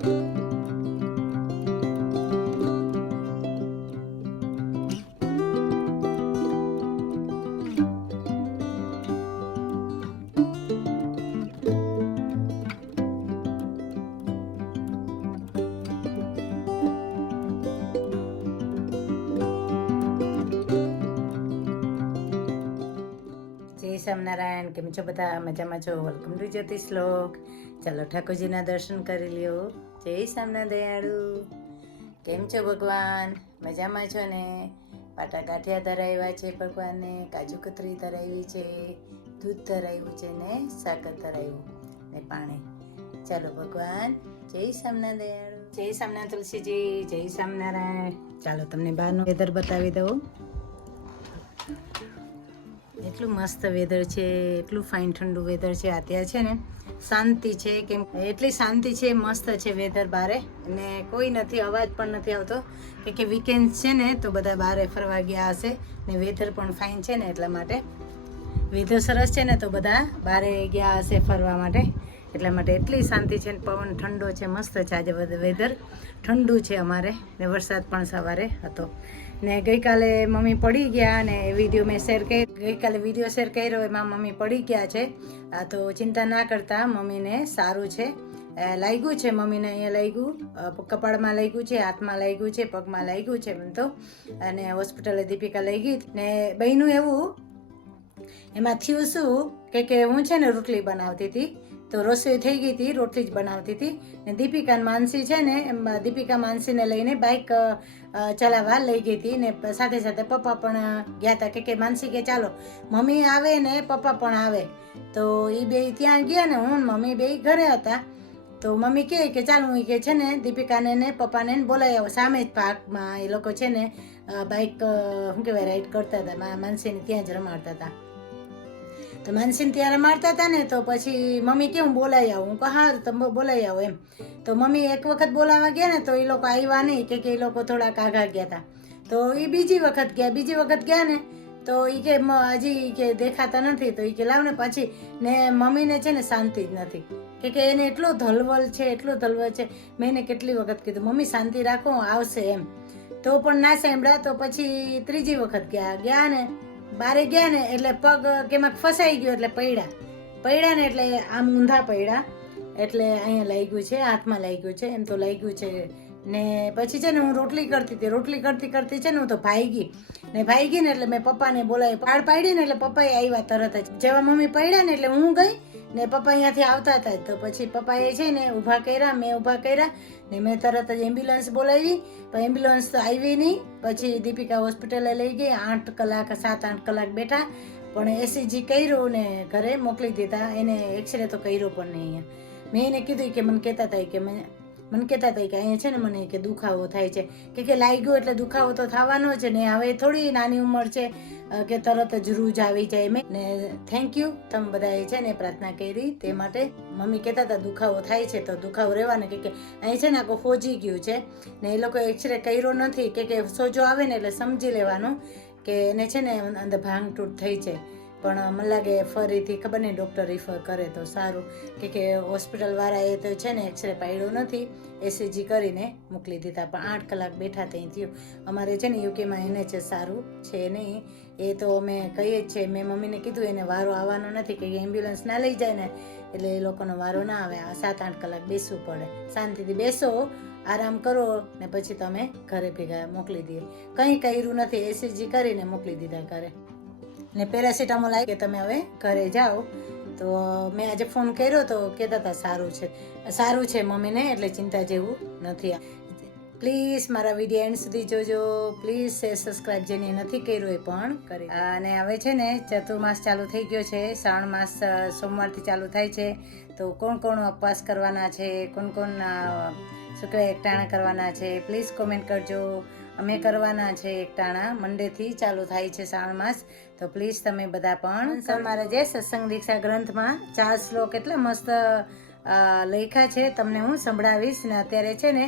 સ્વામિનારાયણ, કેમ છો બધા? મજામાં છો? વેલકમ ટુ જ્યોતિષ લોક. ચાલો ઠાકોરજીના દર્શન કરી લ્યો. જય સ્વામિનારાયણ દયાળુ. કેમ છો ભગવાન? મજામાં છો ને? પાટા ગાંઠિયા ધરાવ્યા છે ભગવાનને, કાજુ કતરી ધરાવી છે, દૂધ ધરાવ્યું છે ને સાકર ધરાવ્યું ને પાણી. ચાલો ભગવાન, જય સ્વામિનારાયણ દયાળુ. જય સ્વામિનારાયણ તુલસીજી, જય સ્વામિનારાયણ. ચાલો તમને બહારનું વેધર બતાવી દઉં. એટલું મસ્ત વેધર છે, એટલું ફાઇન ઠંડુ વેધર છે. અત્યારે છે ને શાંતિ છે, કેમ એટલી શાંતિ છે, મસ્ત છે વેધર બારે, અને કોઈ નથી, અવાજ પણ નથી આવતો, કે વીકેન્ડ છે ને તો બધા બારે ફરવા ગયા હશે ને વેધર પણ ફાઇન છે ને એટલા માટે. વેધર સરસ છે ને તો બધા બારે ગયા હશે ફરવા માટે, એટલા માટે એટલી શાંતિ છે ને પવન ઠંડો છે, મસ્ત છે. આજે વેધર ઠંડુ છે અમારે, ને વરસાદ પણ સવારે હતો. ને ગઈકાલે મમ્મી પડી ગયા ને વિડીયો મેં શેર કરી, ગઈકાલે વિડીયો શેર કર્યો, એમાં મમ્મી પડી ગયા છે. આ તો ચિંતા ના કરતા, મમ્મીને સારું છે, લાગ્યું છે મમ્મીને, અહીંયા લાગ્યું, કપાળમાં લાગ્યું છે, હાથમાં લાગ્યું છે, પગમાં લાગ્યું છે એમ તો, અને હોસ્પિટલે દીપિકા લઈ ગઈ. ને બહેનું એવું એમાં થયું શું કે હું છે ને રોટલી બનાવતી હતી, તો રસોઈ થઈ ગઈ હતી, રોટલી જ બનાવતી હતી, ને દીપિકા માનસી છે ને, દીપિકા માનસીને લઈને બાઇક ચલાવવા લઈ ગઈ હતી, ને સાથે સાથે પપ્પા પણ ગયા હતા, કે માનસી કે ચાલો મમ્મી આવે ને પપ્પા પણ આવે. તો એ બે ત્યાં ગયા ને હું મમ્મી બે ઘરે હતા. તો મમ્મી કે ચાલ હું કે છે ને દીપિકાને ને પપ્પાને બોલાવી આવો. સામે જ પાર્કમાં એ લોકો છે ને બાઇક શું કહેવાય રાઈડ કરતા હતા, માનસીને ત્યાં જ રમાડતા હતા. તો માનસીને ત્યાં રમાડતા હતા ને, તો પછી મમ્મી કે હું બોલાવી આવું. હું કહું હા તમે બોલાવી આવો એમ. તો મમ્મી એક વખત બોલાવવા ગયા ને તો એ લોકો આવ્યા નહીં, કે એ લોકો થોડાક આઘા ગયા હતા. તો એ બીજી વખત ગયા ને તો એ કે હજી કે દેખાતા નથી. તો એ કે લાવ ને પછી, ને મમ્મીને છે ને શાંતિ જ નથી, કે એને એટલો ધલવલ છે. મેં એને કેટલી વખત કીધું મમ્મી શાંતિ રાખો, આવશે એમ, તો પણ ના સાંભળ્યા. તો પછી ત્રીજી વખત ગયા ને બારે ગયા ને એટલે પગ કેમાં ફસાઈ ગયો, એટલે પડ્યા ને એટલે આમ ઊંધા પડ્યા, એટલે અહીંયા લાગ્યું છે, હાથમાં લાગ્યું છે, એમ તો લાગ્યું છે. ને પછી છે ને હું રોટલી કરતી છે ને હું તો ભાગી ને એટલે મેં પપ્પાને બોલાવી, પાડ પાડી ને એટલે પપ્પાએ આવ્યા તરત જ. જેવા મમ્મી પડ્યા ને એટલે હું ગઈ ને પપ્પા અહીંયાથી આવતા હતા. તો પછી પપ્પાએ છે ને ઊભા કર્યા, મેં ઊભા કર્યા ને મેં તરત જ એમ્બ્યુલન્સ બોલાવી, પણ એમ્બ્યુલન્સ તો આવી નહીં. પછી દીપિકા હોસ્પિટલે લઈ ગઈ, 7-8 કલાક બેઠા, પણ એસીજી કર્યું ને ઘરે મોકલી દીધા. એને એક્સરે તો કર્યો પણ નહીં અહીંયા. મેં એને કીધું કે મને કહેતા હતા કે અહીંયા છે ને મને કે દુખાવો થાય છે, કે લાગ્યો એટલે દુખાવો તો થવાનો છે ને. હવે થોડી નાની ઉંમર છે કે તરત જ રૂજ આવી જાય. મેં ને થેન્ક યુ તમે બધાએ છે ને પ્રાર્થના કરી તે માટે. મમ્મી કહેતા હતા દુખાવો થાય છે તો દુખાવો રહેવાનો, કે અહીં છે ને આખું ફોજી ગયું છે ને એ લોકો એક્સરે કર્યો નથી, કે સોજો આવે ને એટલે સમજી લેવાનું કે એને છે ને અંદર ભાંગ તૂટ થઈ છે. પણ મને લાગે ફરીથી ખબર નહીં ડૉક્ટર રિફર કરે તો સારું, કે હોસ્પિટલ વાળાએ તો છે ને એક્સરે પાડ્યો નથી, એસીજી કરીને મોકલી દીધા. પણ 8 કલાક બેઠા ત્યાં થયું. અમારે છે ને યુકેમાં NHS સારું છે નહીં, એ તો અમે કહીએ જ છે. મેં મમ્મીને કીધું એને વારો આવવાનો નથી, કે એમ્બ્યુલન્સ ના લઈ જાય ને એટલે એ લોકોનો વારો ના આવે. 7-8 કલાક બેસવું પડે. શાંતિથી બેસો, આરામ કરો ને પછી તમે ઘરે ભેગા મોકલી દઈએ. કંઈ કર્યું નથી, એસીજી કરીને મોકલી દીધા ઘરે. ને પેરાસિટામોલ આવી કે તમે હવે ઘરે જાઓ. તો મેં આજે ફોન કર્યો તો કહેતા હતા સારું છે મમ્મીને, એટલે ચિંતા જેવું નથી. પ્લીઝ મારા વિડીયો એન્ડ સુધી જોજો, પ્લીઝ સબસ્ક્રાઈબ જેને નથી કર્યું એ પણ કરી. અને હવે છે ને ચતુર્માસ ચાલુ થઈ ગયો છે, શ્રાવણ માસ સોમવારથી ચાલુ થાય છે. તો કોણ ઉપવાસ કરવાના છે, કોણ શું કહેવાય એકટાણા કરવાના છે, પ્લીઝ કોમેન્ટ કરજો. અમે કરવાના છે એકટાણા, મંડેથી ચાલુ થાય છે શ્રાવણ માસ. તો પ્લીઝ તમે બધા પણ તમારા જે સત્સંગ દીક્ષા ગ્રંથમાં 4 શ્લોક એટલા મસ્ત લખ્યા છે, તમને હું સંભળાવીશ. ને અત્યારે છે ને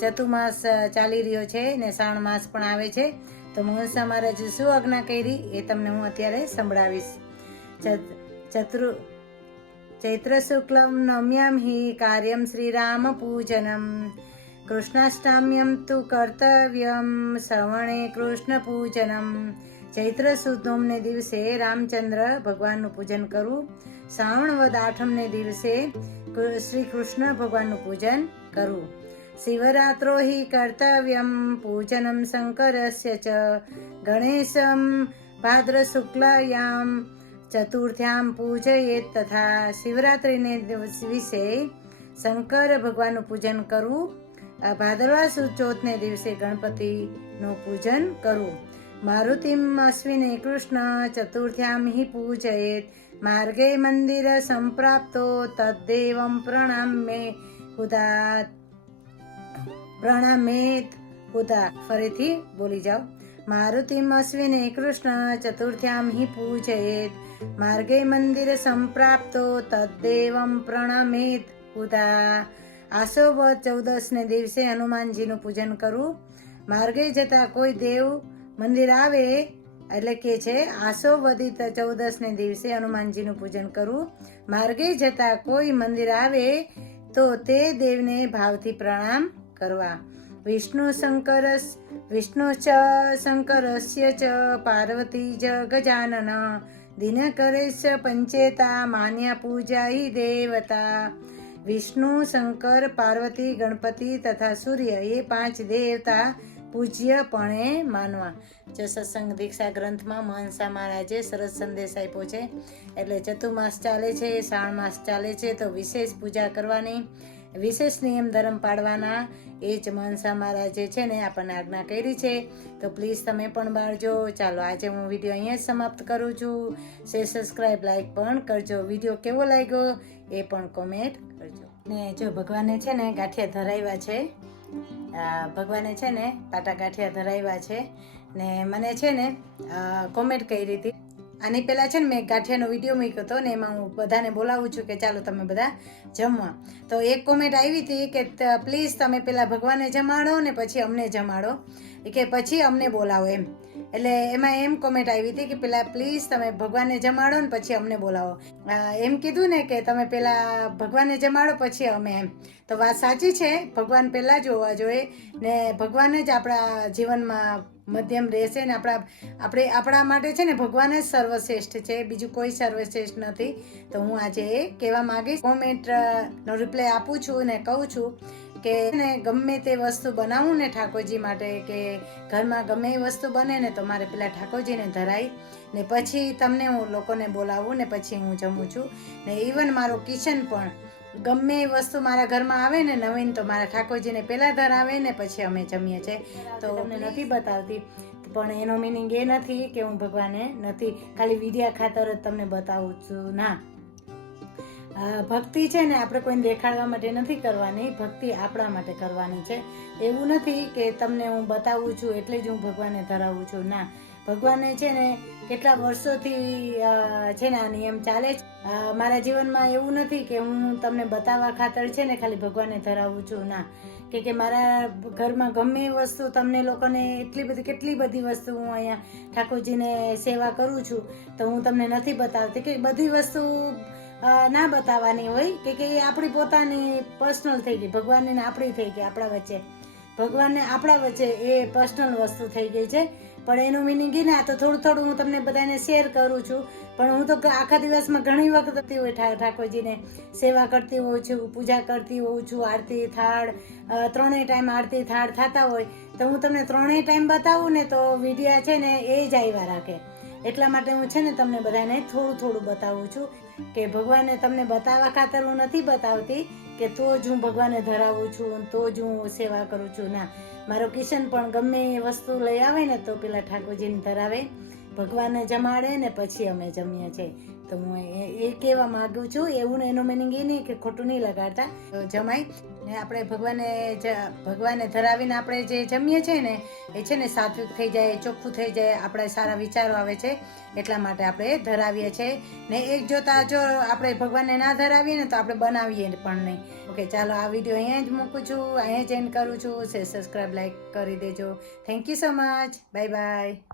ચતુર્માસ ચાલી રહ્યો છે ને શ્રાવણ માસ પણ આવે છે, તો મહંસા મહારાજે શું આજ્ઞા કરી એ તમને હું અત્યારે સંભળાવીશ. ચૈત્રશુક્લમ નમ્યમ હિ કાર્યમ શ્રીરામપૂજનમ કૃષ્ણાષ્ટમ્યમ તુ કર્તવ્યમ શ્રવણે કૃષ્ણપૂજનમ ચૈત્ર સુદ નોમને દિવસે રામચંદ્ર ભગવાનનું પૂજન કરવું. શ્રાવણ વદ આઠમને દિવસે શ્રી કૃષ્ણ ભગવાનનું પૂજન કરવું. શિવરાત્રો હિ કર્તવ્યમ પૂજનમ શંકરસ્ય ચ ગણેશમ ભાદ્ર શુક્લાયામ ચતુર્થ્યામ પૂજયેત તથા શિવરાત્રિને વિશે શંકર ભગવાનનું પૂજન કરવું. ભાદરવા સુદ ચોથને દિવસે ગણપતિનું પૂજન કરવું. મારુતિમ અશ્વિને કૃષ્ણ ચતુર્થ્યામ હિ પૂજયેત માર્ગે મંદિર સંપ્રાપ્તો તદ્દેવમ પ્રણામેત ઉદા. ફરીથી બોલી જાઓ. મારુતિમ અશ્વિને કૃષ્ણ ચતુર્થ્યામ હિ પૂજયેત માર્ગે મંદિર સંપ્રાપ્તો તદ્દેવમ પ્રણામેત ઉદા. આસો વદ 14ને દિવસે હનુમાનજીનું પૂજન કરવું. માર્ગે જતા કોઈ દેવ મંદિર આવે એટલે કે છે આસો વદિત 14ને દિવસે હનુમાનજીનું પૂજન કરવું. માર્ગે જતા કોઈ મંદિર આવે તો તે દેવને ભાવથી પ્રણામ કરવા. વિષ્ણુ ચ શંકરસ્ય ચ પાર્વતી જ ગજાનન દિનકરેશ પંચેતા માન્યા પૂજા હિ દેવતા. વિષ્ણુ, શંકર, પાર્વતી, ગણપતિ તથા સૂર્ય એ 5 દેવતા પૂજ્યપણે માનવા. જો સત્સંગ દીક્ષા ગ્રંથમાં મહંસા મહારાજે સરસ સંદેશ આપ્યો છે. એટલે ચતુર્માસ ચાલે છે, શ્રાવણ માસ ચાલે છે, તો વિશેષ પૂજા કરવાની, વિશેષ નિયમ ધર્મ પાળવાના, એ જ મહંસા મહારાજે છે ને આપણને આજ્ઞા કરી છે. તો પ્લીઝ તમે પણ બાળજો. ચાલો આજે હું વિડીયો અહીંયા જ સમાપ્ત કરું છું. શેર, સબસ્ક્રાઈબ, લાઈક પણ કરજો. વિડીયો કેવો લાગ્યો એ પણ કોમેન્ટ કરજો. ને જો ભગવાને છે ને ગાંઠિયા ધરાવ્યા છે, ભગવાને છે ને પાટા ગાંઠિયા ધરાવ્યા છે. ને મને છે ને કોમેન્ટ કરી હતી. આની પહેલાં છે ને મેં ગાંઠિયાનો વિડીયો મૂક્યો હતો ને એમાં હું બધાને બોલાવું છું કે ચાલો તમે બધા જમવા. તો એક કોમેન્ટ આવી હતી કે પ્લીઝ તમે પહેલાં ભગવાનને જમાડો ને પછી અમને જમાડો, કે પછી અમને બોલાવો એમ. એટલે એમાં એમ કોમેન્ટ આવી હતી કે પહેલાં પ્લીઝ તમે ભગવાનને જમાડો ને પછી અમને બોલાવો. એમ કીધું ને કે તમે પહેલાં ભગવાનને જમાડો પછી અમે એમ. તો વાત સાચી છે, ભગવાન પહેલાં જ હોવા જોઈએ ને ભગવાન જ આપણા જીવનમાં મધ્યમ રહેશે ને આપણા માટે છે ને ભગવાન જ સર્વશ્રેષ્ઠ છે, બીજું કોઈ સર્વશ્રેષ્ઠ નથી. તો હું આજે એ કહેવા માંગીશ. કોમેન્ટનો રિપ્લાય આપું છું ને કહું છું કે ને ગમે તે વસ્તુ બનાવું ને ઠાકોરજી માટે, કે ઘરમાં ગમે એ વસ્તુ બને ને તો મારે પેલા ઠાકોરજીને ધરાઈ ને પછી તમને હું લોકોને બોલાવું ને પછી હું જમું છું. ને ઇવન મારો કિચન પણ ગમે એ વસ્તુ મારા ઘરમાં આવે ને નવીન તો મારા ઠાકોરજીને પહેલાં ધરાવે ને પછી અમે જમીએ છીએ. તો તમને નથી બતાવતી પણ એનો મિનિંગ એ નથી કે હું ભગવાને નથી, ખાલી વિડિયા ખાતર જ તમને બતાવું છું. ના, ભક્તિ છે ને આપણે કોઈને દેખાડવા માટે નથી કરવાની, ભક્તિ આપણા માટે કરવાની છે. એવું નથી કે તમને હું બતાવું છું એટલે જ હું ભગવાનને ધરાવું છું. ના, ભગવાને છે ને કેટલા વર્ષોથી છે ને આ નિયમ ચાલે છે. મારા જીવનમાં એવું નથી કે હું તમને બતાવવા ખાતર છે ને ખાલી ભગવાનને ધરાવું છું. ના, કે મારા ઘરમાં ગમે એ વસ્તુ તમને લોકોને કેટલી બધી વસ્તુ હું અહીંયા ઠાકોરજીને સેવા કરું છું તો હું તમને નથી બતાવતી કે બધી વસ્તુ ના બતાવવાની હોય, કે એ આપણી પોતાની પર્સનલ થઈ ગઈ. ભગવાનને આપણી થઈ ગઈ, આપણા વચ્ચે ભગવાનને આપણા વચ્ચે એ પર્સનલ વસ્તુ થઈ ગઈ છે. પણ એનું મિનિંગ એ ના, તો થોડું હું તમને બધાને શેર કરું છું. પણ હું તો આખા દિવસમાં ઘણી વખત કરતી હોય ઠાકોરજીને સેવા કરતી હોઉં છું, પૂજા કરતી હોઉં છું, આરતી થાળ 3 ટાઈમ આરતી થાળ થતા હોય તો હું તમને 3 ટાઈમ બતાવું ને તો વિડિયા છે ને એ જ આવ્યા રાખે. એટલા માટે હું છે ને તમને બધાને થોડું બતાવું છું કે ભગવાનને તમને બતાવવા ખાતર હું નથી બતાવતી કે તો જ હું ભગવાનને ધરાવું છું, તો જ હું સેવા કરું છું. ના, મારો કિશન પણ ગમે એ વસ્તુ લઈ આવે ને તો પેલા ઠાકોરજીને ધરાવે, ભગવાનને જમાડે ને પછી અમે જમીએ છીએ. તો હું એ કહેવા માગું છું. એવું એનો મિનિંગ એ નહીં કે ખોટું નહીં લગાડતા. જમાય ને આપણે ભગવાનને ધરાવીને આપણે જે જમીએ છીએ ને એ છે ને સાત્વિક થઈ જાય, ચોખ્ખું થઈ જાય, આપણે સારા વિચારો આવે છે એટલા માટે આપણે ધરાવીએ છીએ. ને એક જોતા જો આપણે ભગવાનને ના ધરાવીએ ને તો આપણે બનાવીએ પણ નહીં. ઓકે, ચાલો આ વિડીયો અહીંયા જ મૂકું છું, અહીંયા જ એન્ડ કરું છું. સબસ્ક્રાઈબ, લાઈક કરી દેજો. Thank you so much. Bye bye.